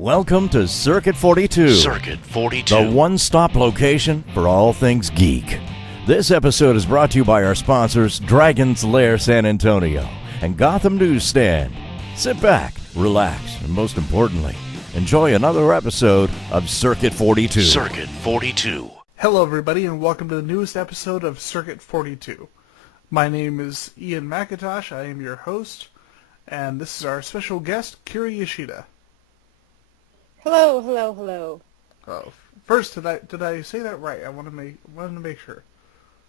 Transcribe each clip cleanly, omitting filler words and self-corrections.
Welcome to Circuit 42. Circuit 42. The one-stop location for all things geek. This episode is brought to you by our sponsors, Dragon's Lair San Antonio and Gotham Newsstand. Sit back, relax, and most importantly, enjoy another episode of Circuit 42. Circuit 42. Hello everybody and welcome to the newest episode of Circuit 42. My name is Ian McIntosh, I am your host, and this is our special guest, Kirika Yashida. Hello. Oh, first, did I say that right? I wanted to make sure.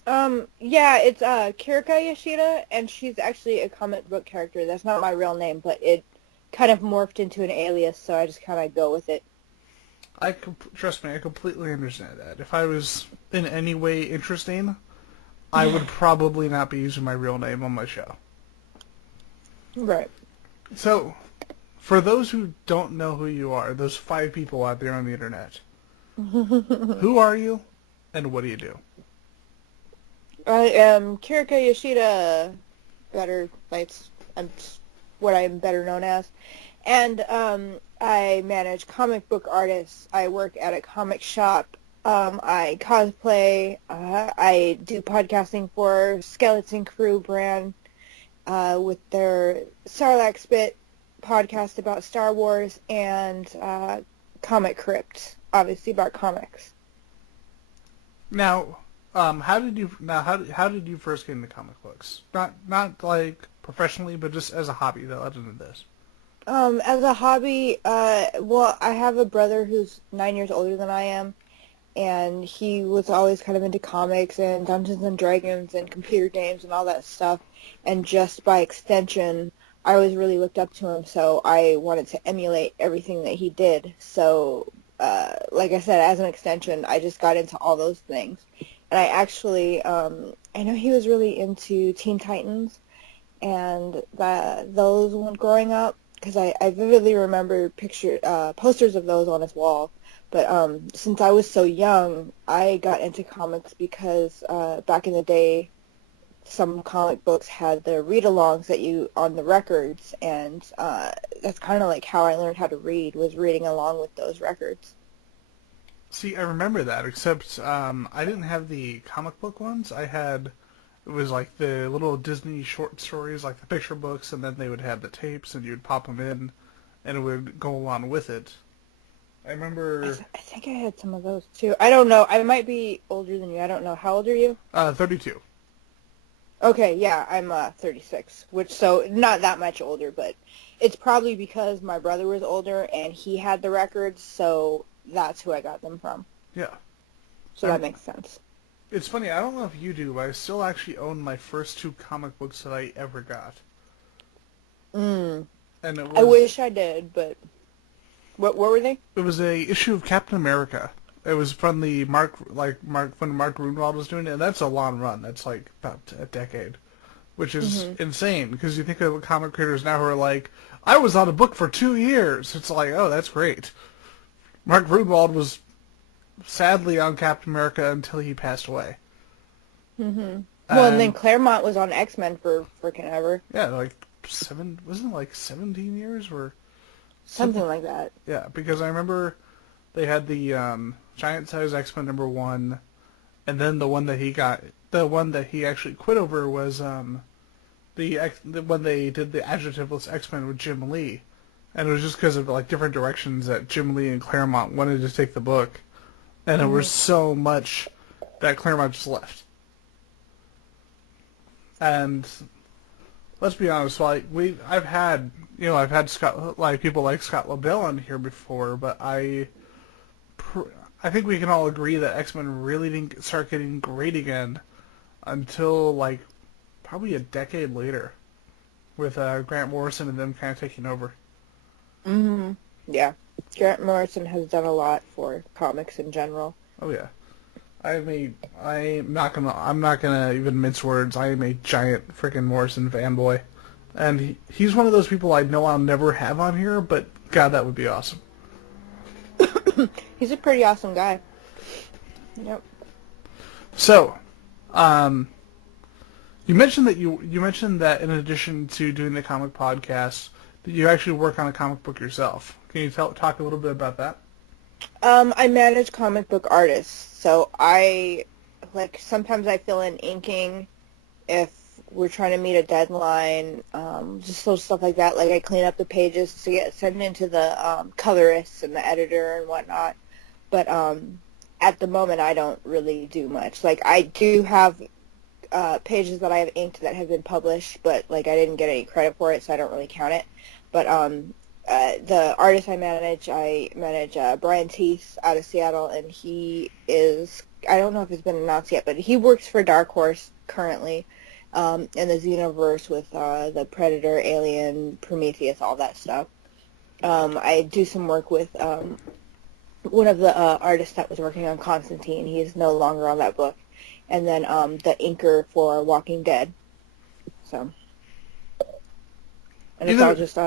Yeah, it's Kirika Yashida, and she's actually a comic book character. That's not my real name, but it kind of morphed into an alias, so I just kind of go with it. Trust me, I completely understand that. If I was in any way interesting, I would probably not be using my real name on my show. Right. So, for those who don't know who you are, those 5 people out there on the internet, who are you, and what do you do? I am Kirika Yashida, I'm what I'm better known as, and I manage comic book artists. I work at a comic shop. I cosplay. I do podcasting for Skeleton Crew brand with their Sarlacc Spit podcast about Star Wars, and Comic Crypt, obviously about comics. Now, how did you first get into comic books? Not like professionally, but just as a hobby that led into this. As a hobby, well, I have a brother who's 9 years older than I am, and he was always kind of into comics and Dungeons and Dragons and computer games and all that stuff, and just by extension, I always really looked up to him, so I wanted to emulate everything that he did. So, like I said, as an extension, I just got into all those things. And I actually, I know he was really into Teen Titans, and those when growing up, because I vividly remember posters of those on his wall. But since I was so young, I got into comics because back in the day, some comic books had the read-alongs that you on the records, and that's kind of like how I learned how to read, was reading along with those records. See, I remember that, except I didn't have the comic book ones. It was like the little Disney short stories, like the picture books, and then they would have the tapes, and you'd pop them in, and it would go along with it. I remember... I think I had some of those, too. I don't know. I might be older than you. I don't know. How old are you? 32. Okay, yeah, I'm 36, so not that much older, but it's probably because my brother was older and he had the records, so that's who I got them from. Yeah. So that makes sense. It's funny, I don't know if you do, but I still actually own my first 2 comic books that I ever got. And it was, I wish I did, but what were they? It was a issue of Captain America. It was from the when Mark Gruenwald was doing it, and that's a long run. That's like about a decade, which is insane, because you think of comic creators now who are like, I was on a book for 2 years. It's like, oh, that's great. Mark Gruenwald was sadly on Captain America until he passed away. Well, and then Claremont was on X-Men for freaking ever. Yeah, like 17 years or something like that. Yeah, because I remember they had the Giant Size X-Men #1, and then the one that he actually quit over was the when they did the adjectiveless X-Men with Jim Lee, and it was just because of like different directions that Jim Lee and Claremont wanted to take the book, and there was so much that Claremont just left. And let's be honest, like I've had people like Scott Lobel on here before, but I think we can all agree that X-Men really didn't start getting great again until like probably a decade later, with Grant Morrison and them kind of taking over. Yeah, Grant Morrison has done a lot for comics in general. Oh yeah, I'm not gonna even mince words. I am a giant freaking Morrison fanboy, and he's one of those people I know I'll never have on here, but God, that would be awesome. He's a pretty awesome guy. Yep. So, you mentioned that in addition to doing the comic podcast, that you actually work on a comic book yourself. Can you talk a little bit about that? I manage comic book artists, so sometimes I fill in inking if we're trying to meet a deadline, just little stuff like that. Like I clean up the pages to get sent into the colorists and the editor and whatnot. But at the moment, I don't really do much. Like I do have pages that I have inked that have been published, but like I didn't get any credit for it, so I don't really count it. But the artist I manage Brian Teeth out of Seattle, and he is, I don't know if it's been announced yet, but he works for Dark Horse currently in the Xenoverse with the Predator, Alien, Prometheus, all that stuff. I do some work with one of the artists that was working on Constantine. He is no longer on that book. And then the inker for Walking Dead. So, and it's all just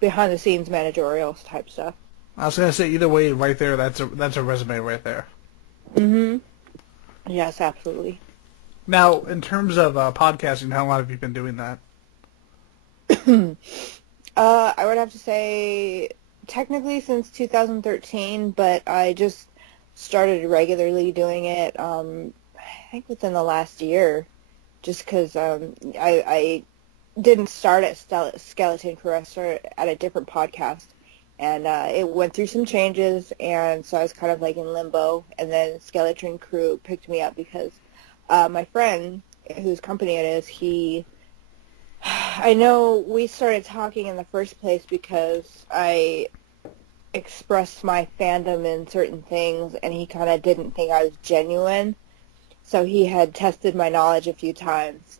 behind the scenes managerial type stuff. I was gonna say either way, right there. That's a resume right there. Mhm. Yes, absolutely. Now, in terms of podcasting, how long have you been doing that? I would have to say technically since 2013, but I just started regularly doing it. I think within the last year, just because I didn't start at Skeleton Crew. I started at a different podcast, and it went through some changes, and so I was kind of like in limbo, and then Skeleton Crew picked me up because my friend, whose company it is, I know we started talking in the first place because I expressed my fandom in certain things, and he kind of didn't think I was genuine. So he had tested my knowledge a few times,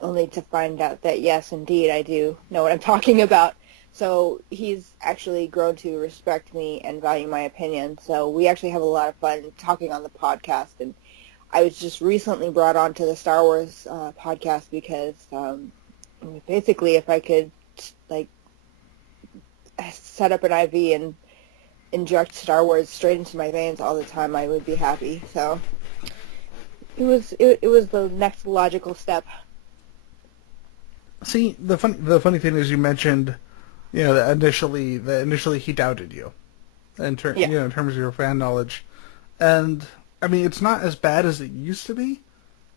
only to find out that, yes, indeed, I do know what I'm talking about. So he's actually grown to respect me and value my opinion. So we actually have a lot of fun talking on the podcast. And I was just recently brought on to the Star Wars podcast because basically if I could like set up an IV and inject Star Wars straight into my veins all the time, I would be happy. So it was the next logical step. See, the funny thing is, you mentioned, that initially he doubted you, in terms of your fan knowledge, and I mean it's not as bad as it used to be,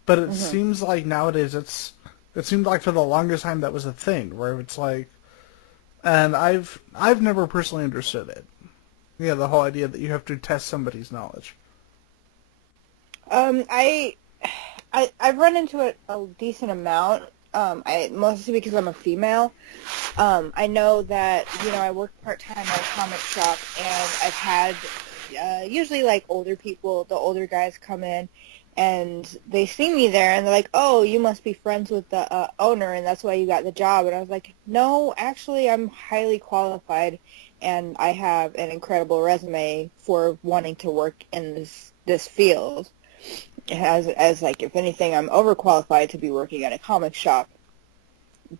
but it seems like nowadays it seemed like for the longest time that was a thing where it's like, and I've never personally understood it. The whole idea that you have to test somebody's knowledge. I've run into it a decent amount. Mostly because I'm a female. I know that I work part-time at a comic shop, and I've had usually like older people, the older guys come in, and they see me there, and they're like, "Oh, you must be friends with the owner, and that's why you got the job." And I was like, "No, actually, I'm highly qualified, and I have an incredible resume for wanting to work in this field." As like, if anything, I'm overqualified to be working at a comic shop.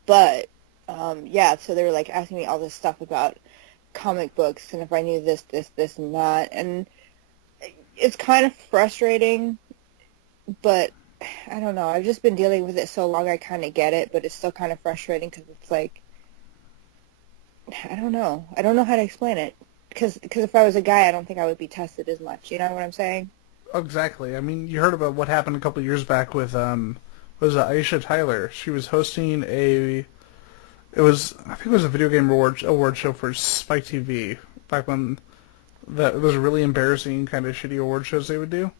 But, so they were, like, asking me all this stuff about comic books, and if I knew this, and that. And it's kind of frustrating, but I don't know. I've just been dealing with it so long, I kind of get it, but it's still kind of frustrating because it's like, I don't know. I don't know how to explain it. Because if I was a guy, I don't think I would be tested as much. You know what I'm saying? Exactly. I mean, you heard about what happened a couple of years back with Aisha Tyler. She was hosting I think it was a video game award show for Spike TV back when it was really embarrassing kind of shitty award shows they would do.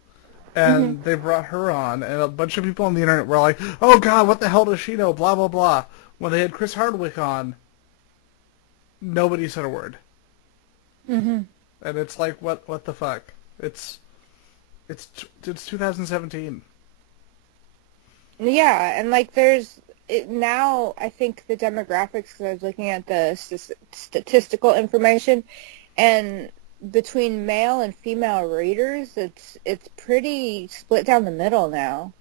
And they brought her on, and a bunch of people on the internet were like, "Oh God, what the hell does she know?" Blah blah blah. When they had Chris Hardwick on, nobody said a word. And it's like, what the fuck? It's 2017. Yeah, and like now I think the demographics, because I was looking at the statistical information, and between male and female readers, it's pretty split down the middle now.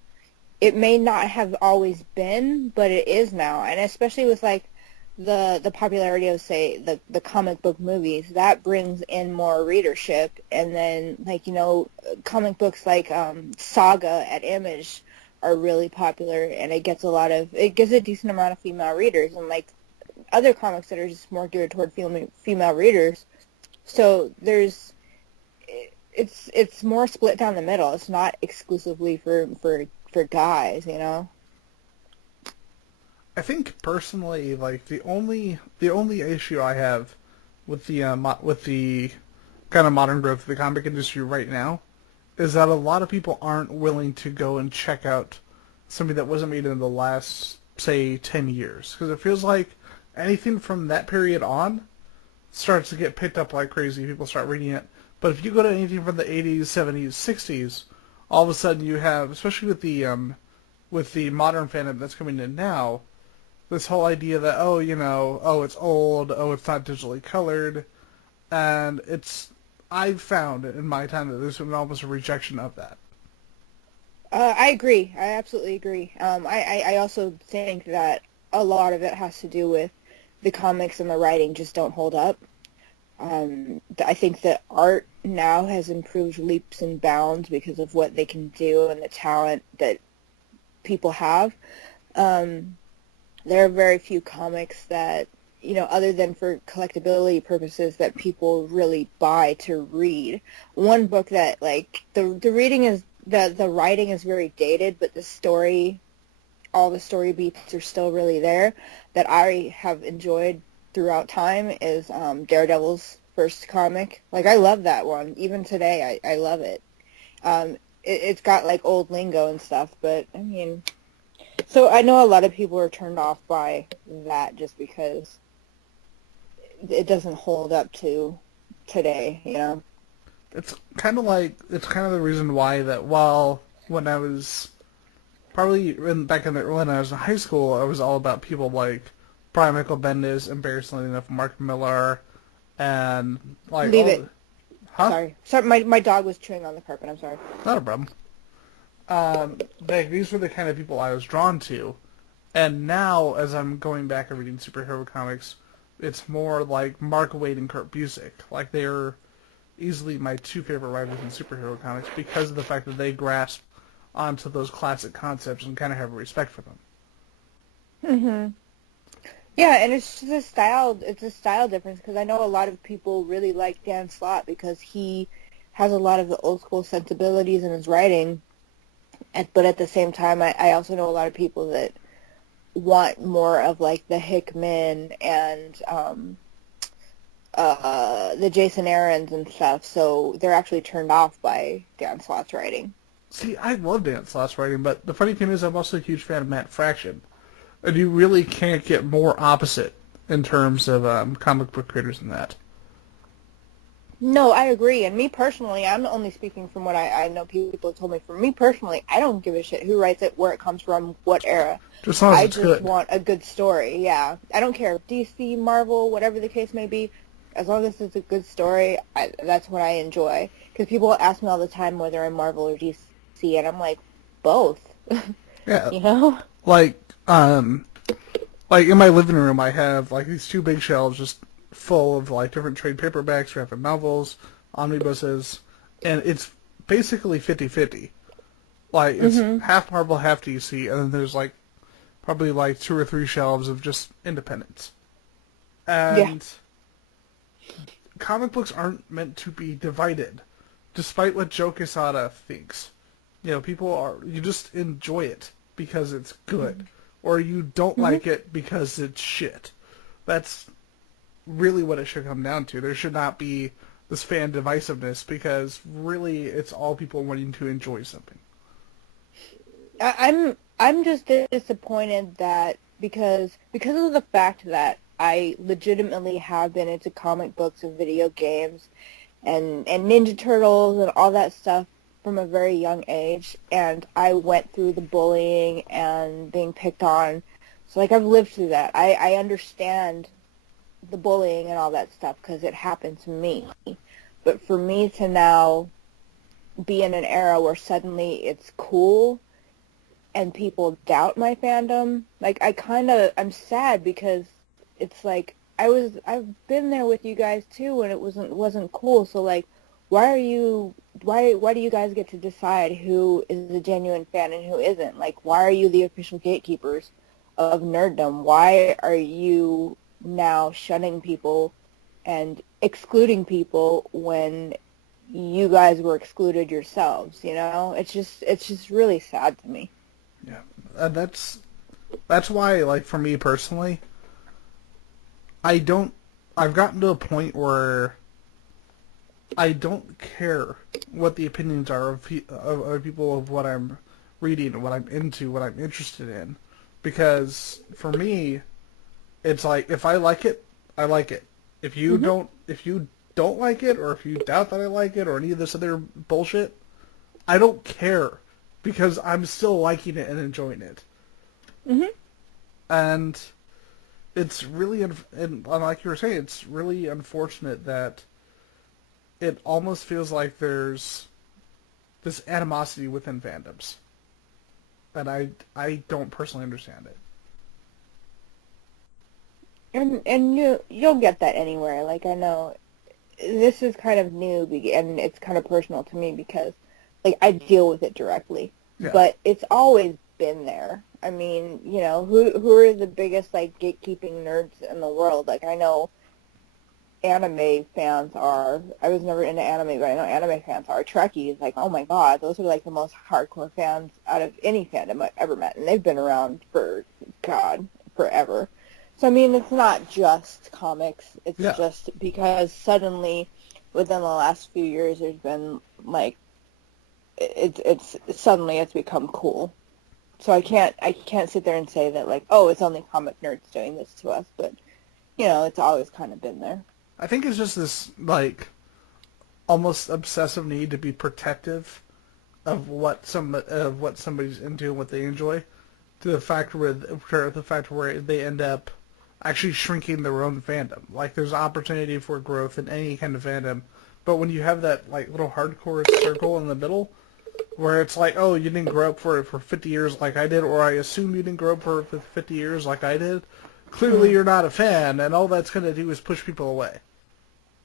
It may not have always been, but it is now, and especially with like the popularity of, say, the comic book movies, that brings in more readership. And then, like, comic books like Saga at Image are really popular, and it gets a decent amount of female readers. And like other comics that are just more geared toward female readers So it's more split down the middle. It's not exclusively for guys, you know. I think personally, like the only issue I have with the kind of modern growth of the comic industry right now is that a lot of people aren't willing to go and check out something that wasn't made in the last, say, 10 years. Because it feels like anything from that period on starts to get picked up like crazy. People start reading it. But if you go to anything from the 80s, 70s, 60s, all of a sudden you have, especially with the modern fandom that's coming in now, this whole idea that, it's old, it's not digitally colored, and I've found in my time that there's been almost a rejection of that. I agree. I absolutely agree. I also think that a lot of it has to do with the comics and the writing just don't hold up. I think that art now has improved leaps and bounds because of what they can do and the talent that people have. There are very few comics that, other than for collectability purposes, that people really buy to read. One book that, like, the reading is, the writing is very dated, but all the story beats are still really there, that I have enjoyed throughout time is Daredevil's first comic. Like, I love that one. Even today, I love it. It's got, like, old lingo and stuff, but, I mean... So I know a lot of people are turned off by that just because it doesn't hold up to today, you know? It's kind of the reason why that when I was when I was in high school, I was all about people like Brian Michael Bendis, embarrassingly enough, Mark Millar, and like... Leave it. Huh? Sorry, my dog was chewing on the carpet, I'm sorry. Not a problem. These were the kind of people I was drawn to. And now, as I'm going back and reading superhero comics, it's more like Mark Waid and Kurt Busiek. Like, they're easily my two favorite writers in superhero comics because of the fact that they grasp onto those classic concepts and kind of have a respect for them. Mm-hmm. Yeah, and it's just a style difference because I know a lot of people really like Dan Slott because he has a lot of the old school sensibilities in his writing. But at the same time, I also know a lot of people that want more of, like, the Hickman and the Jason Aaron's and stuff, so they're actually turned off by Dan Slott's writing. See, I love Dan Slott's writing, but the funny thing is I'm also a huge fan of Matt Fraction. And you really can't get more opposite in terms of comic book creators than that. No, I agree. And me personally, I'm only speaking from what I know people have told me. For me personally, I don't give a shit who writes it, where it comes from, what era. Just as long as it's I just want a good story, yeah. I don't care if DC, Marvel, whatever the case may be. As long as it's a good story, that's what I enjoy. Because people ask me all the time whether I'm Marvel or DC, and I'm like, both. Yeah. You know? Like in my living room, I have, like, these two big shelves just full of, like, different trade paperbacks, graphic novels, omnibuses, and it's basically 50-50. Like, it's half Marvel, half DC, and then there's, like, probably, like, 2 or 3 shelves of just independents. And comic books aren't meant to be divided, despite what Joe Quesada thinks. You just enjoy it because it's good, or you don't like it because it's shit. That's really what it should come down to. There should not be this fan divisiveness because really it's all people wanting to enjoy something. I'm just disappointed that because of the fact that I legitimately have been into comic books and video games and Ninja Turtles and all that stuff from a very young age, and I went through the bullying and being picked on. So, like, I've lived through that. I understand the bullying and all that stuff because it happened to me. But for me to now be in an era where suddenly it's cool and people doubt my fandom, like, I'm sad because it's like I've been there with you guys too when it wasn't cool. So, like, why do you guys get to decide who is a genuine fan and who isn't? Like, why are you the official gatekeepers of nerddom? Why are you now shunning people and excluding people when you guys were excluded yourselves, you know? It's just really sad to me. Yeah. And that's why, like, for me personally, I've gotten to a point where I don't care what the opinions are of people of what I'm reading, what I'm into, what I'm interested in. Because for me, it's like, if I like it, I like it. If you don't like it, or if you doubt that I like it, or any of this other bullshit, I don't care, because I'm still liking it and enjoying it. And it's really, and like you were saying, it's really unfortunate that it almost feels like there's this animosity within fandoms. And I don't personally understand it. And you'll get that anywhere. Like, I know this is kind of new, and it's kind of personal to me because, like, I deal with it directly. Yeah. But it's always been there. I mean, you know, who are the biggest, like, gatekeeping nerds in the world? Like, I know anime fans are. I was never into anime, but I know anime fans are. Trekkies, like, oh my god, those are, like, the most hardcore fans out of any fandom I've ever met. And they've been around for, God, forever. So, I mean, it's not just comics. It's just because suddenly, within the last few years, there's been, like, it's suddenly it's become cool. So I can't sit there and say that, like, oh, it's only comic nerds doing this to us. But, you know, it's always kind of been there. I think it's just this, like, almost obsessive need to be protective of what somebody's into and what they enjoy, to the fact where they end up actually shrinking their own fandom. Like, there's opportunity for growth in any kind of fandom, but when you have that, like, little hardcore circle in the middle, where it's like, oh, you didn't grow up for 50 years like I did, or I assume you didn't grow up for 50 years like I did, clearly you're not a fan, and all that's going to do is push people away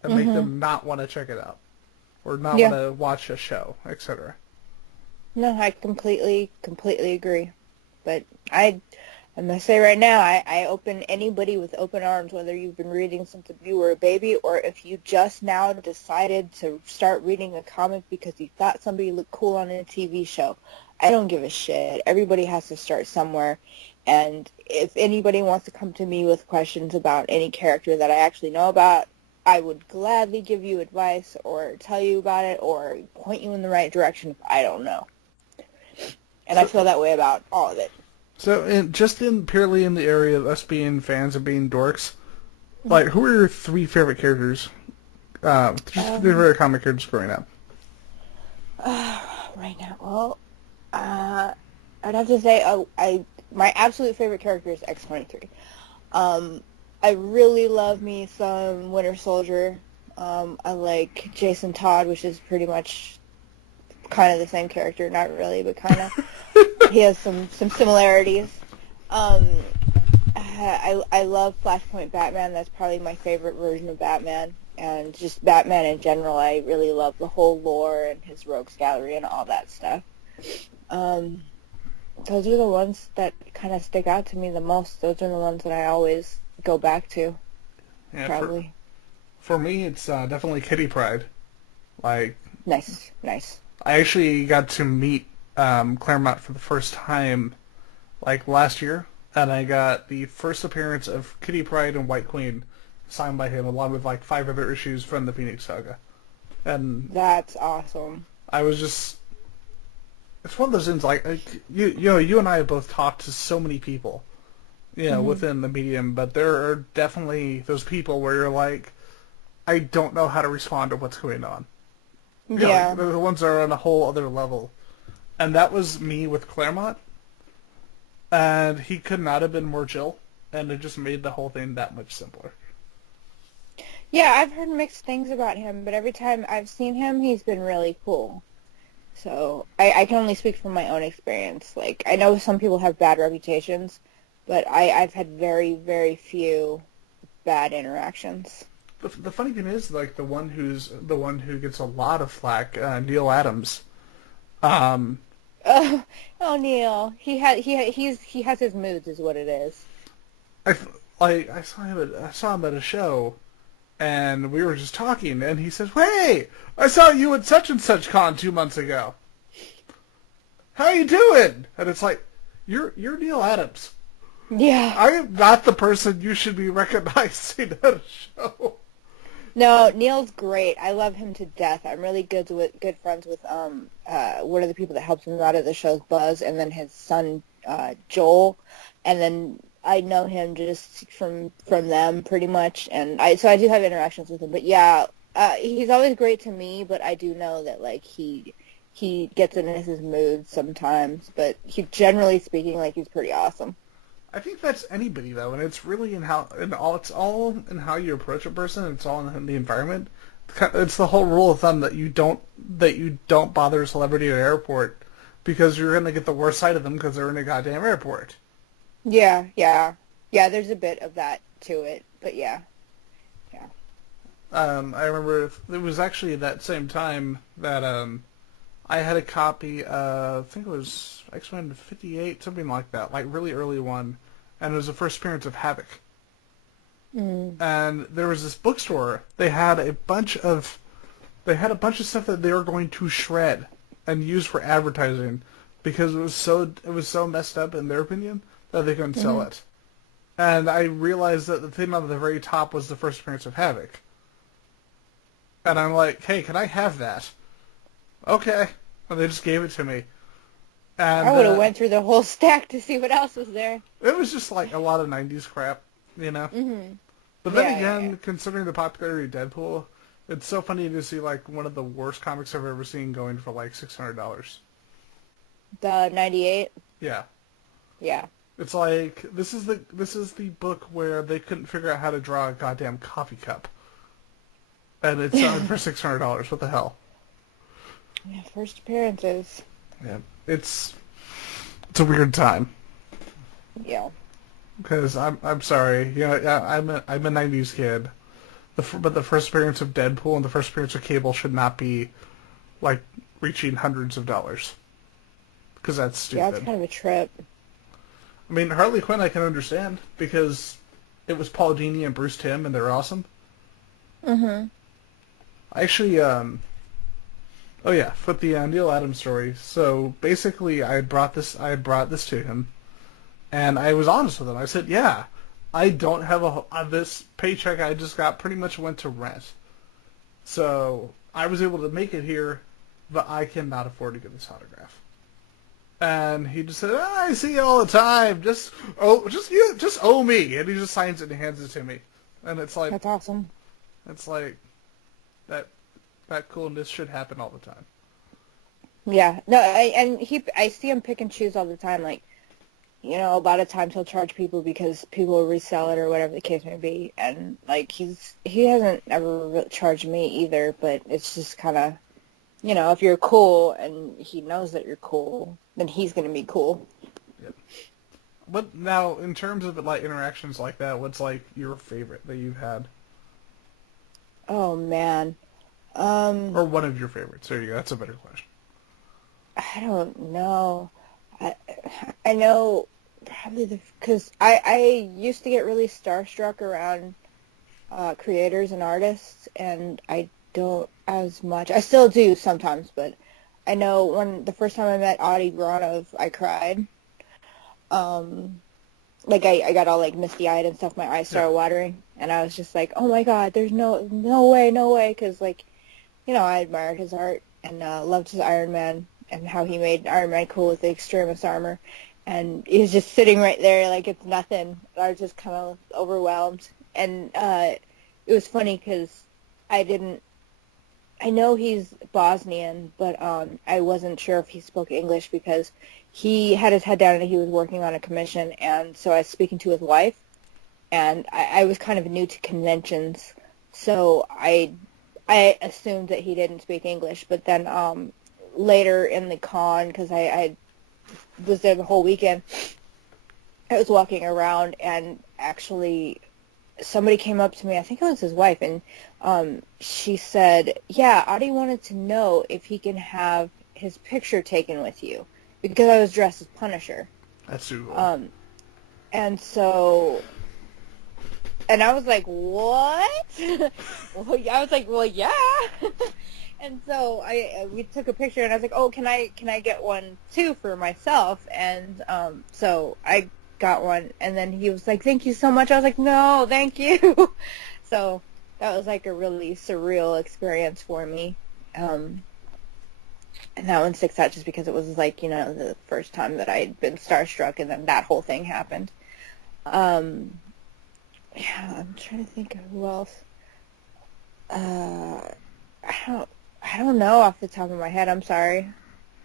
and make them not want to check it out, or not want to watch a show, etc. No, I completely agree. But I'm going to say right now, I open anybody with open arms, whether you've been reading since you were a baby, or if you just now decided to start reading a comic because you thought somebody looked cool on a TV show. I don't give a shit. Everybody has to start somewhere. And if anybody wants to come to me with questions about any character that I actually know about, I would gladly give you advice or tell you about it or point you in the right direction if I don't know. And I feel that way about all of it. So, purely in the area of us being fans and being dorks, like, who are your three favorite characters? Three favorite comic characters growing up. Right now, well, I'd have to say, my absolute favorite character is X-23. I really love me some Winter Soldier. I like Jason Todd, which is pretty much kind of the same character, not really, but kind of. He has some similarities. I love Flashpoint Batman. That's probably my favorite version of Batman. And just Batman in general, I really love the whole lore and his rogues gallery and all that stuff. Those are the ones that kind of stick out to me the most. Those are the ones that I always go back to, probably. For me, it's definitely Kitty Pryde. Like, Nice. I actually got to meet Claremont for the first time, like, last year, and I got the first appearance of Kitty Pryde and White Queen signed by him, along with, like, 5 other issues from the Phoenix Saga. And that's awesome. I was just... It's one of those things, like you and I have both talked to so many people, within the medium, but there are definitely those people where you're like, I don't know how to respond to what's going on. They're the ones that are on a whole other level. And that was me with Claremont. And he could not have been more chill, and it just made the whole thing that much simpler. Yeah, I've heard mixed things about him, but every time I've seen him, he's been really cool. So I can only speak from my own experience. Like, I know some people have bad reputations, but I've had very, very few bad interactions. The funny thing is, like, the one who gets a lot of flack, Neil Adams. Oh, Neil. He has his moods, is what it is. I saw him at a show, And we were just talking, and he says, "Hey, I saw you at such and such con 2 months ago. How you doing?" And it's like, you're Neil Adams. Yeah. I am not the person you should be recognizing at a show. No, Neil's great. I love him to death. I'm really good friends with one of the people that helps him out at the shows, Buzz, and then his son Joel, and then I know him just from them pretty much, and so I do have interactions with him. But yeah, he's always great to me. But I do know that like he gets in his mood sometimes. But he, generally speaking, like he's pretty awesome. I think that's anybody though, and it's really it's all in how you approach a person. It's all in the environment. It's the whole rule of thumb that you don't bother a celebrity at an airport because you're gonna get the worst side of them because they're in a goddamn airport. Yeah. There's a bit of that to it, but yeah. I remember it was actually at that same time that I had a copy of, I think it was X-Men 58, something like that, like really early one, and it was the first appearance of Havoc. And there was this bookstore. They had a bunch of stuff that they were going to shred and use for advertising because it was so messed up in their opinion that they couldn't sell it. And I realized that the thing on the very top was the first appearance of Havoc. And I'm like, hey, can I have that? Okay. And they just gave it to me. And I would have went through the whole stack to see what else was there. It was just like a lot of 90s crap, you know? But then again, considering the popularity of Deadpool, it's so funny to see like one of the worst comics I've ever seen going for like $600. The 98? Yeah. Yeah. It's like this is the book where they couldn't figure out how to draw a goddamn coffee cup. And it's selling for $600. What the hell? Yeah, first appearances. Yeah. It's a weird time. Yeah. Because I'm sorry, you know, I'm a 90s kid. But the first appearance of Deadpool and the first appearance of Cable should not be like reaching hundreds of dollars. Because that's stupid. Yeah, it's kind of a trip. I mean, Harley Quinn I can understand because it was Paul Dini and Bruce Timm and they're awesome. Actually, oh yeah, for the Neil Adams story. So basically, I brought this to him, and I was honest with him. I said, "Yeah, I don't have this paycheck I just got pretty much went to rent, so I was able to make it here, but I cannot afford to get this autograph." And he just said, "I see you all the time. Just owe me." And he just signs it and hands it to me, and it's like that's awesome. It's like that coolness should happen all the time. Yeah, no, I see him pick and choose all the time. Like, you know, a lot of times he'll charge people because people will resell it or whatever the case may be. And like he hasn't ever charged me either. But it's just kind of, you know, if you're cool and he knows that you're cool, then he's gonna be cool. Yep. But now, in terms of like interactions like that, what's like your favorite that you've had? Oh man. Or one of your favorites. There you go. That's a better question. I don't know. I know probably because I used to get really starstruck around creators and artists, and I don't as much. I still do sometimes, but I know the first time I met Adi Granov, I cried. Like I got all like misty-eyed and stuff. My eyes started watering, and I was just like, "Oh my God, there's no way," because like, you know, I admired his art and loved his Iron Man and how he made Iron Man cool with the extremist armor, and he was just sitting right there like it's nothing. I was just kind of overwhelmed, and it was funny because I know he's Bosnian, but I wasn't sure if he spoke English because he had his head down and he was working on a commission, and so I was speaking to his wife, and I was kind of new to conventions, so I assumed that he didn't speak English, but then later in the con, because I was there the whole weekend, I was walking around, and actually somebody came up to me, I think it was his wife, and she said, "Yeah, Adi wanted to know if he can have his picture taken with you," because I was dressed as Punisher. That's super cool. And so And I was like, what? Well, I was like, well, yeah. And so we took a picture, and I was like, oh, can I get one too for myself? And so I got one, and then he was like, thank you so much. I was like, no, thank you. So that was like a really surreal experience for me. And that one sticks out just because it was like, the first time that I'd been starstruck, and then that whole thing happened. Yeah, I'm trying to think of who else. I don't know off the top of my head. I'm sorry.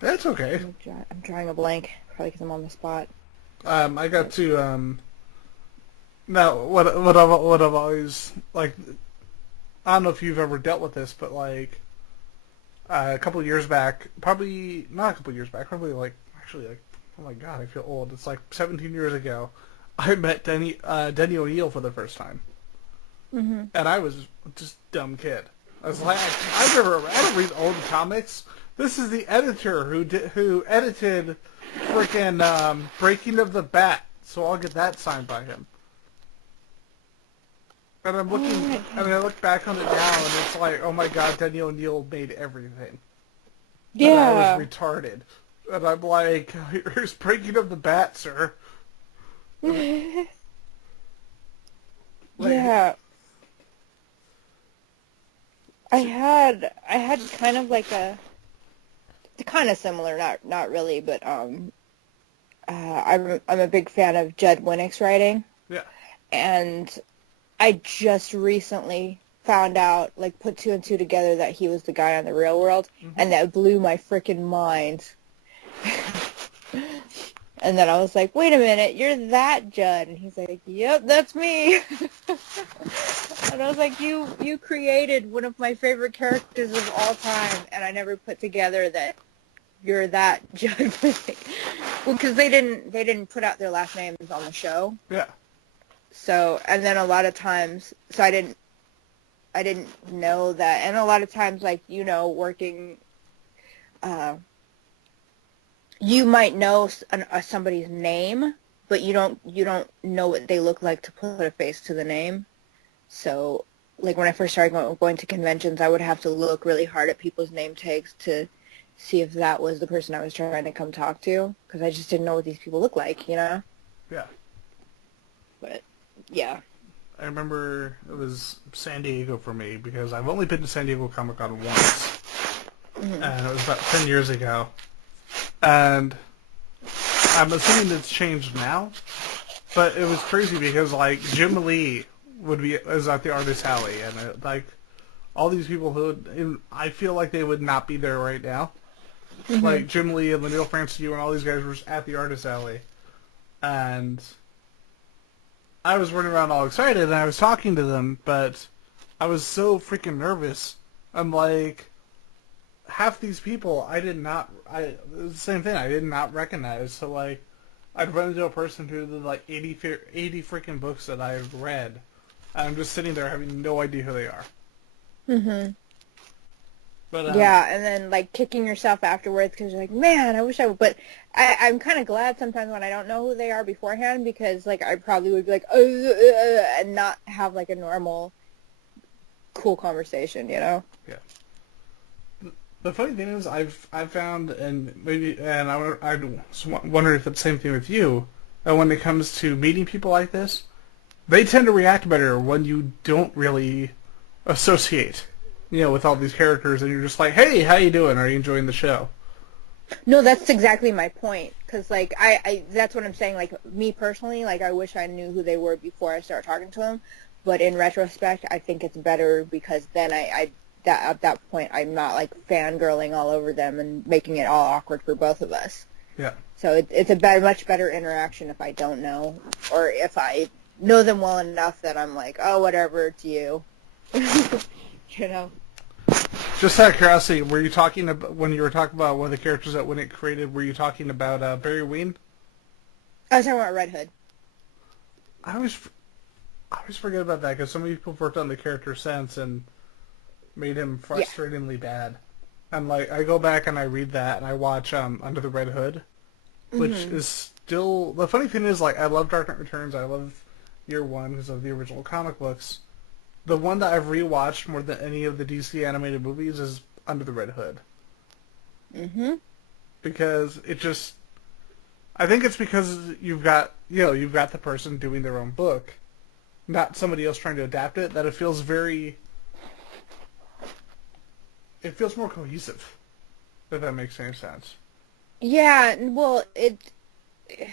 That's okay. I'm drawing a blank, probably because I'm on the spot. I got to now what I've always like. I don't know if you've ever dealt with this, but like a couple of years back, probably not a couple of years back, probably like actually like, oh my god, I feel old. It's like 17 years ago. I met Denny O'Neil for the first time, and I was just a dumb kid. I was like, I don't read old comics. This is the editor who edited freaking Breaking of the Bat, so I'll get that signed by him. And I'm looking, I look back on it now, and it's like, oh my god, Denny O'Neil made everything. Yeah. And I was retarded, and I'm like, here's Breaking of the Bat, sir. Yeah. I had kind of like kind of similar, not really, but I'm a big fan of Judd Winnick's writing. Yeah. And I just recently found out, like, put two and two together that he was the guy on The Real World, and that blew my freaking mind. And then I was like, wait a minute, you're that Judd. And he's like, yep, that's me. And I was like, you created one of my favorite characters of all time, and I never put together that you're that Judd. Well, because they didn't put out their last names on the show. Yeah. So, and then a lot of times, so I didn't know that. And a lot of times, like, working, you might know somebody's name, but you don't know what they look like to put a face to the name. So, like, when I first started going to conventions, I would have to look really hard at people's name tags to see if that was the person I was trying to come talk to, because I just didn't know what these people look like, Yeah. But, yeah. I remember it was San Diego for me, because I've only been to San Diego Comic-Con once, and it was about 10 years ago. And I'm assuming it's changed now, but it was crazy because, like, Jim Lee was at the Artist Alley, and like all these people who I feel like they would not be there right now. Like Jim Lee and Leinil Francis and all these guys were at the Artist Alley, and I was running around all excited, and I was talking to them, but I was so freaking nervous. I'm like, half these people it was the same thing, I did not recognize. So, like, I'd run into a person who did, like, 80 freaking books that I've read, and I'm just sitting there having no idea who they are. But, yeah, and then, like, kicking yourself afterwards because you're like, man, I wish I would. But I'm kind of glad sometimes when I don't know who they are beforehand, because, like, I probably would be like, and not have, like, a normal, cool conversation, Yeah. The funny thing is, I've found, and I wonder if it's the same thing with you, that when it comes to meeting people like this, they tend to react better when you don't really associate, with all these characters, and you're just like, hey, how you doing? Are you enjoying the show? No, that's exactly my point, because, like, I that's what I'm saying, like, me personally, like, I wish I knew who they were before I start talking to them, but in retrospect, I think it's better because then at that point, I'm not, like, fangirling all over them and making it all awkward for both of us. Yeah. So it's a much better interaction if I don't know, or if I know them well enough that I'm like, oh, whatever, it's you. Just out of curiosity, were you talking about, when you were talking about one of the characters that Winnick created, were you talking about Barry Ween? I was talking about Red Hood. I always forget about that, because so many people worked on the character since and made him frustratingly bad. And, like, I go back and I read that and I watch Under the Red Hood, which is still, the funny thing is, like, I love Dark Knight Returns, I love year one because of the original comic books. The one that I've rewatched more than any of the DC animated movies is Under the Red Hood. Mm-hmm. Because it just... I think it's because you've got the person doing their own book, not somebody else trying to adapt it, that it feels very... It feels more cohesive, if that makes any sense. Yeah, well, it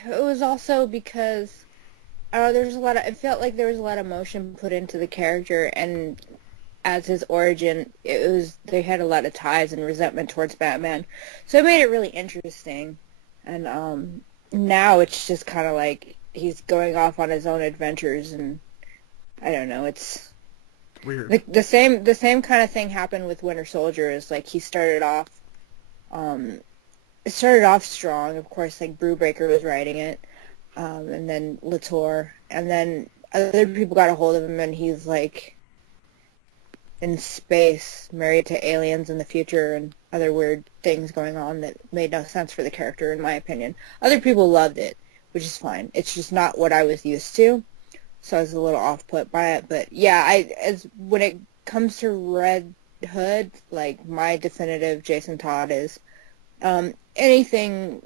was also because there's a lot of... It felt like there was a lot of emotion put into the character, and as his origin, they had a lot of ties and resentment towards Batman. So it made it really interesting. And now it's just kind of like he's going off on his own adventures, and I don't know, it's weird. The same kind of thing happened with Winter Soldier. Is like he started off strong, of course, like Brubaker was writing it, and then Latour, and then other people got a hold of him, and he's like in space, married to aliens in the future, and other weird things going on that made no sense for the character, in my opinion. Other people loved it, which is fine. It's just not what I was used to, so I was a little off-put by it. But yeah, when it comes to Red Hood, like, my definitive Jason Todd is anything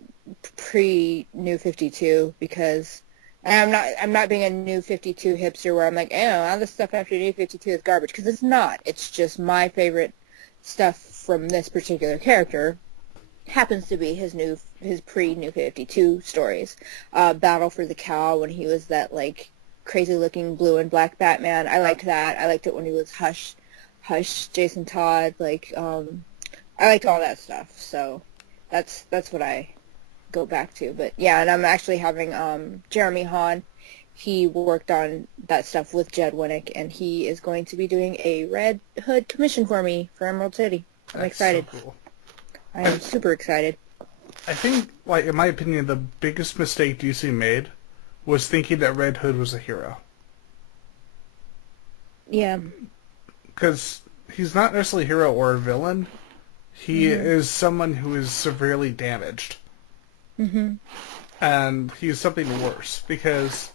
pre-New 52, because I'm not being a New 52 hipster where I'm like, all this stuff after New 52 is garbage, because it's not. It's just my favorite stuff from this particular character happens to be his pre-New 52 stories. Battle for the Cow, when he was that, like, crazy-looking blue and black Batman. I liked that. I liked it when he was Hush, Jason Todd. Like, I liked all that stuff. So that's what I go back to. But yeah, and I'm actually having Jeremy Hahn. He worked on that stuff with Jed Winnick, and he is going to be doing a Red Hood commission for me for Emerald City. I'm excited. So cool. I am super excited. I think, like, in my opinion, the biggest mistake DC made was thinking that Red Hood was a hero. Yeah. Because he's not necessarily a hero or a villain. He is someone who is severely damaged. Mm-hmm. And he's something worse, because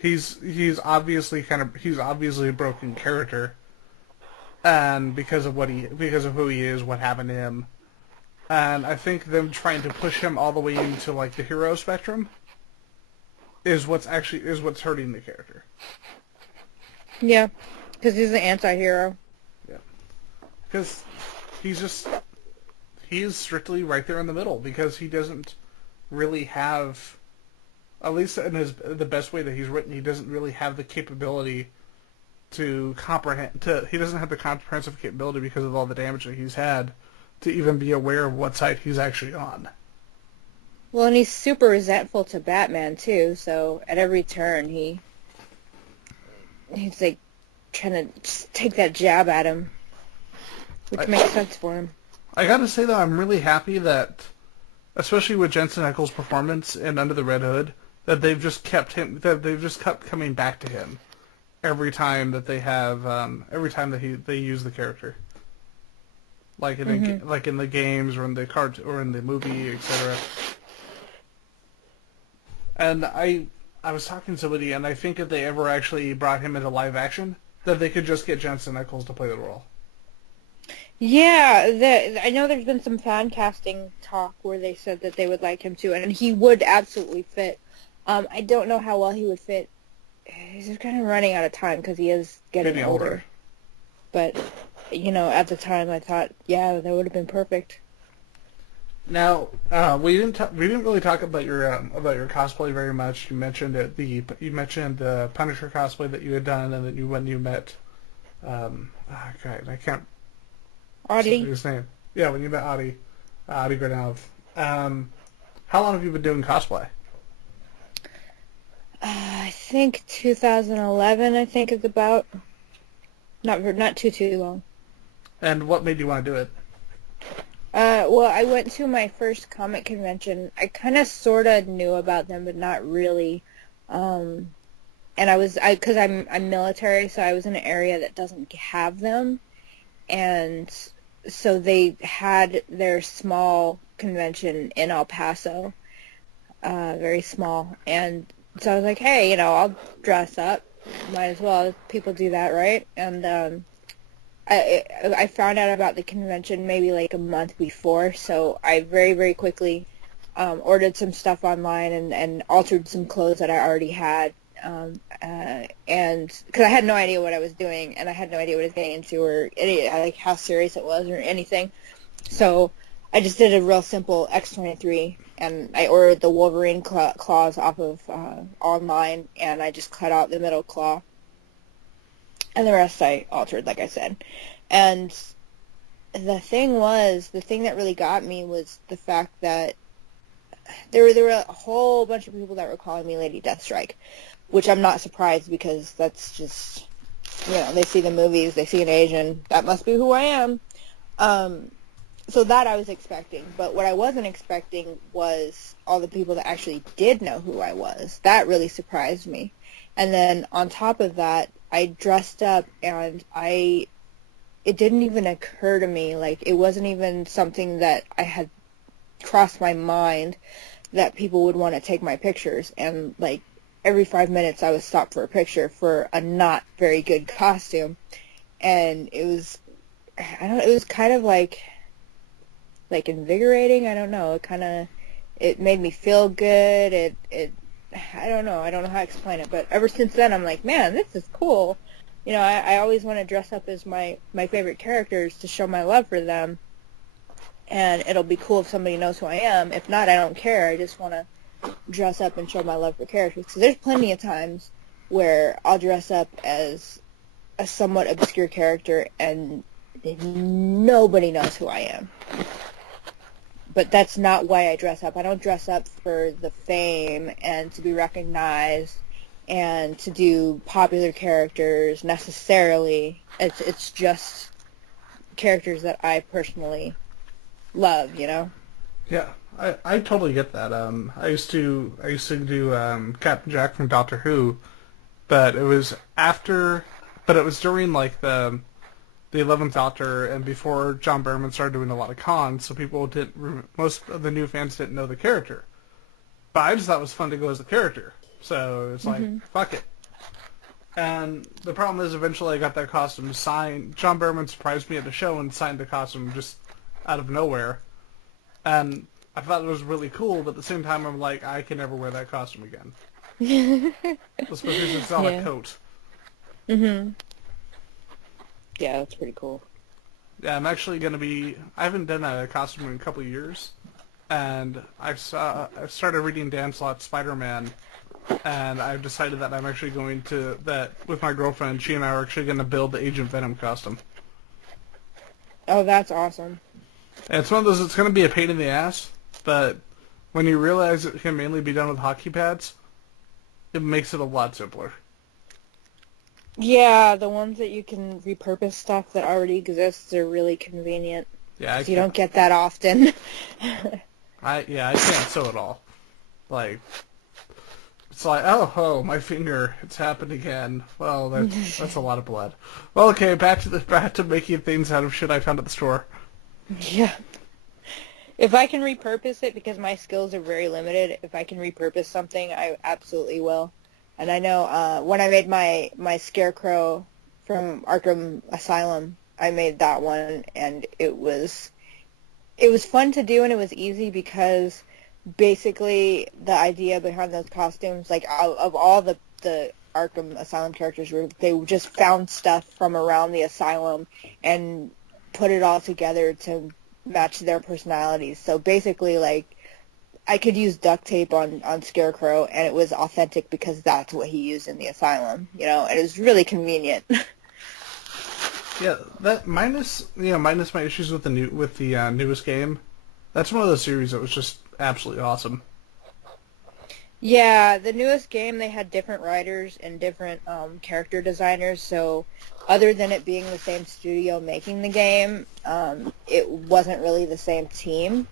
he's obviously a broken character, and because of who he is, what happened to him, and I think them trying to push him all the way into, like, the hero spectrum is what's hurting the character. Yeah, because he's an anti-hero. Yeah, because he's strictly right there in the middle, because he doesn't really have, at least in the best way that he's written, he doesn't really have the capability to comprehend. He doesn't have the comprehensive capability, because of all the damage that he's had, to even be aware of what side he's actually on. Well, and he's super resentful to Batman too. So at every turn, he's like trying to just take that jab at him, which makes sense for him. I gotta say though, I'm really happy that, especially with Jensen Ackles' performance in Under the Red Hood, that they've just kept coming back to him every time that they they use the character, like in the games or in the or in the movie, etc. And I was talking to somebody, and I think if they ever actually brought him into live action, that they could just get Jensen Ackles to play the role. Yeah, I know there's been some fan casting talk where they said that they would like him to, and he would absolutely fit. I don't know how well he would fit. He's just kind of running out of time because he is getting older. But, at the time I thought, yeah, that would have been perfect. Now, we didn't really talk about your cosplay very much. You mentioned you mentioned the Punisher cosplay that you had done, and then when you met, I can't. Audie. His name. Yeah, when you met Audie Granov. How long have you been doing cosplay? I think 2011. I think is about. Not too long. And what made you want to do it? Well, I went to my first comic convention. I kind of sort of knew about them, but not really. And because I'm military, so I was in an area that doesn't have them. And so they had their small convention in El Paso, very small. And So I was like, hey, I'll dress up. Might as well. People do that, right? And I found out about the convention maybe like a month before, so I very, very quickly ordered some stuff online and altered some clothes that I already had. And because I had no idea what I was doing, and I had no idea what I was getting into, or like how serious it was, or anything. So I just did a real simple X-23, and I ordered the Wolverine claws off of online, and I just cut out the middle claw, and the rest I altered, like I said. And the thing that really got me was the fact that there were a whole bunch of people that were calling me Lady Deathstrike, which I'm not surprised, because that's just, they see the movies, they see an Asian, that must be who I am. So that I was expecting, but what I wasn't expecting was all the people that actually did know who I was. That really surprised me. And then on top of that, I dressed up, and it didn't even occur to me, like, it wasn't even something that I had crossed my mind that people would want to take my pictures. And like every 5 minutes I was stopped for a picture for a not very good costume. And it was kind of like invigorating. I don't know. It made me feel good. I don't know how to explain it, but ever since then I'm like, man, this is cool. I always want to dress up as my favorite characters to show my love for them. And it'll be cool if somebody knows who I am. If not, I don't care. I just want to dress up and show my love for characters. So there's plenty of times where I'll dress up as a somewhat obscure character and nobody knows who I am. But that's not why I dress up. I don't dress up for the fame and to be recognized and to do popular characters necessarily. It's just characters that I personally love, Yeah, I totally get that. I used to do Captain Jack from Doctor Who, but it was during like the 11th Doctor and before John Berman started doing a lot of cons, so most of the new fans didn't know the character. But I just thought it was fun to go as the character, so it's like, fuck it. And the problem is, eventually I got that costume signed. John Berman surprised me at the show and signed the costume just out of nowhere. And I thought it was really cool, but at the same time I'm like, I can never wear that costume again. Especially since it's not a coat. Mhm. Yeah, that's pretty cool. Yeah, I'm actually going to be... I haven't done a costume in a couple of years. And I started reading Dan Slott's Spider-Man. And I've decided that I'm actually going to... That with my girlfriend, she and I are actually going to build the Agent Venom costume. Oh, that's awesome. And it's one of those... It's going to be a pain in the ass. But when you realize it can mainly be done with hockey pads, it makes it a lot simpler. Yeah, the ones that you can repurpose stuff that already exists are really convenient. Yeah, you don't get that often. I can't sew at all. Like, it's like, oh, my finger, it's happened again. Well, that's a lot of blood. Well, okay, back to making things out of shit I found at the store. Yeah. If I can repurpose it, because my skills are very limited, if I can repurpose something, I absolutely will. And I know when I made my Scarecrow from Arkham Asylum, I made that one, and it was fun to do, and it was easy because basically the idea behind those costumes, like of all the Arkham Asylum characters, they just found stuff from around the asylum and put it all together to match their personalities. So basically, like, I could use duct tape on Scarecrow, and it was authentic because that's what he used in the asylum, and it was really convenient. Yeah, that minus my issues with the newest game. That's one of those series that was just absolutely awesome. Yeah, the newest game, they had different writers and different character designers, so other than it being the same studio making the game, it wasn't really the same team.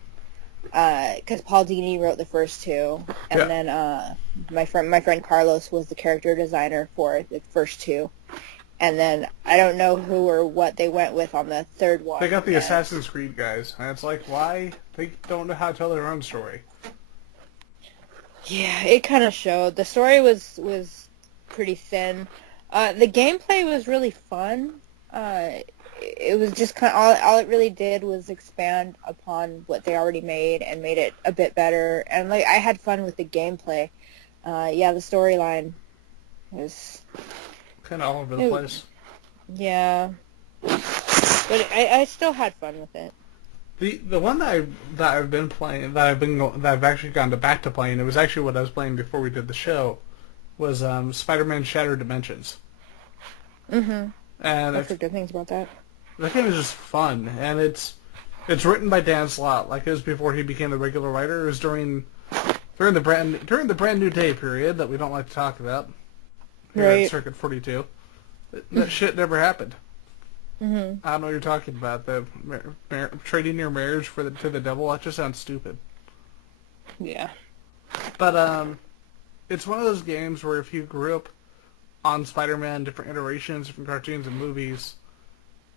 Because Paul Dini wrote the first two, and then my friend Carlos was the character designer for the first two, and then I don't know who or what they went with on the third one. They got the Assassin's Creed guys, and it's like, why? They don't know how to tell their own story. Yeah, it kind of showed. The story was pretty thin. The gameplay was really fun. It was just kind of all it really did was expand upon what they already made and made it a bit better. And like I had fun with the gameplay. Yeah, the storyline was Kind of all over the place. Yeah, but I still had fun with it. The one that I've been playing that I've actually gone back to playing. It was actually what I was playing before we did the show. Was Spider-Man Shattered Dimensions. Mhm. And I've heard good things about that. that game is just fun, and it's written by Dan Slott. Like it was before he became the regular writer. It was during the brand new day period that we don't like to talk about. Here Right. at Circuit 42. That shit never happened. Mhm. I don't know what you're talking about. The trading your marriage to the devil. That just sounds stupid. Yeah. But it's one of those games where if you grew up on Spider-Man, different iterations, different cartoons and movies,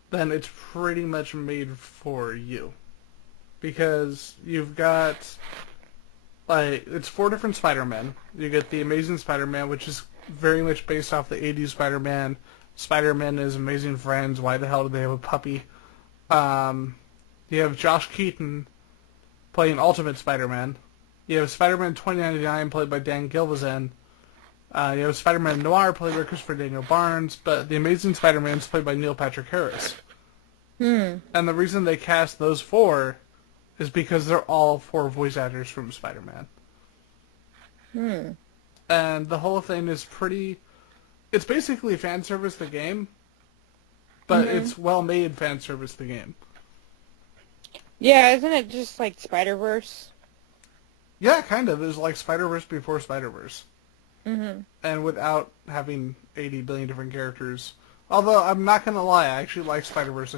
then it's pretty much made for you. Because you've got, like, it's 4 different Spider-Men. You get the Amazing Spider-Man, which is very much based off the 80s Spider-Man. Spider-Man is Amazing Friends. Why the hell do they have a puppy? You have Josh Keaton playing Ultimate Spider-Man. You have Spider-Man 2099 played by Dan Gilvezan. You have Spider-Man Noir played by Christopher Daniel Barnes, but the Amazing Spider-Man is played by Neil Patrick Harris. And the reason they cast those 4 is because they're all 4 voice actors from Spider-Man. And the whole thing is it's basically fan service the game, but it's well-made fan service the game. Yeah, isn't it just like Spider-Verse? Yeah, kind of. It was like Spider-Verse before Spider-Verse. And without having 80 billion different characters. Although, I'm not going to lie, I actually like Spider-Verse,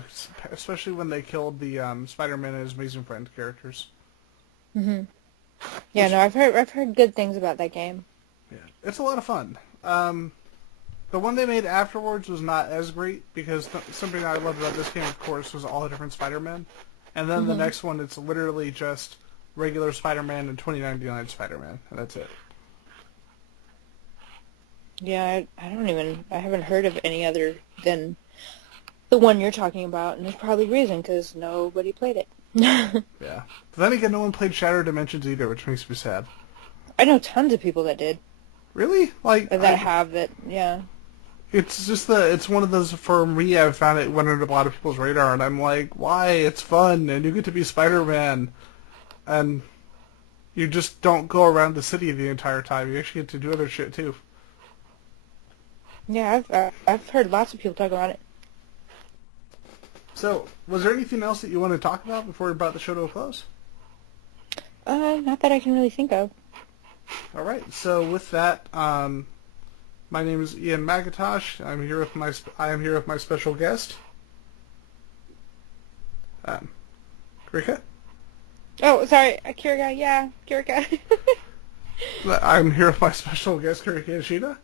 especially when they killed the Spider-Man and his Amazing Friend characters. Yeah, no, I've heard good things about that game. Yeah, it's a lot of fun. The one they made afterwards was not as great, because something I loved about this game, of course, was all the different Spider-Man. And then the next one, it's literally just regular Spider-Man and 2099 Spider-Man, and that's it. Yeah, I haven't heard of any other than the one you're talking about, and there's probably a reason, because nobody played it. Yeah. But then again, no one played Shattered Dimensions either, which makes me sad. I know tons of people that did. Really? Like Have it, yeah. It's just it's one of those, for me, I've found it went under a lot of people's radar, and I'm like, why? It's fun, and you get to be Spider-Man, and you just don't go around the city the entire time. You actually get to do other shit, too. Yeah, I've heard lots of people talk about it. So, was there anything else that you want to talk about before we brought the show to a close? Not that I can really think of. All right. So with that, my name is Ian McIntosh. I am here with my special guest, Kirika. Oh, sorry, Kirika. Yeah, Kirika. I'm here with my special guest, Kirika Yashida.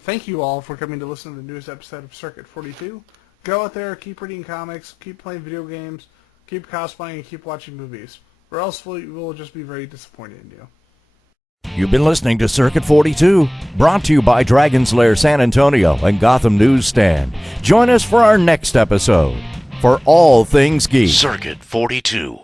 Thank you all for coming to listen to the newest episode of Circuit 42. Go out there, keep reading comics, keep playing video games, keep cosplaying, and keep watching movies. Or else we'll just be very disappointed in you. You've been listening to Circuit 42, brought to you by Dragon's Lair San Antonio and Gotham Newsstand. Join us for our next episode. For all things geek. Circuit 42.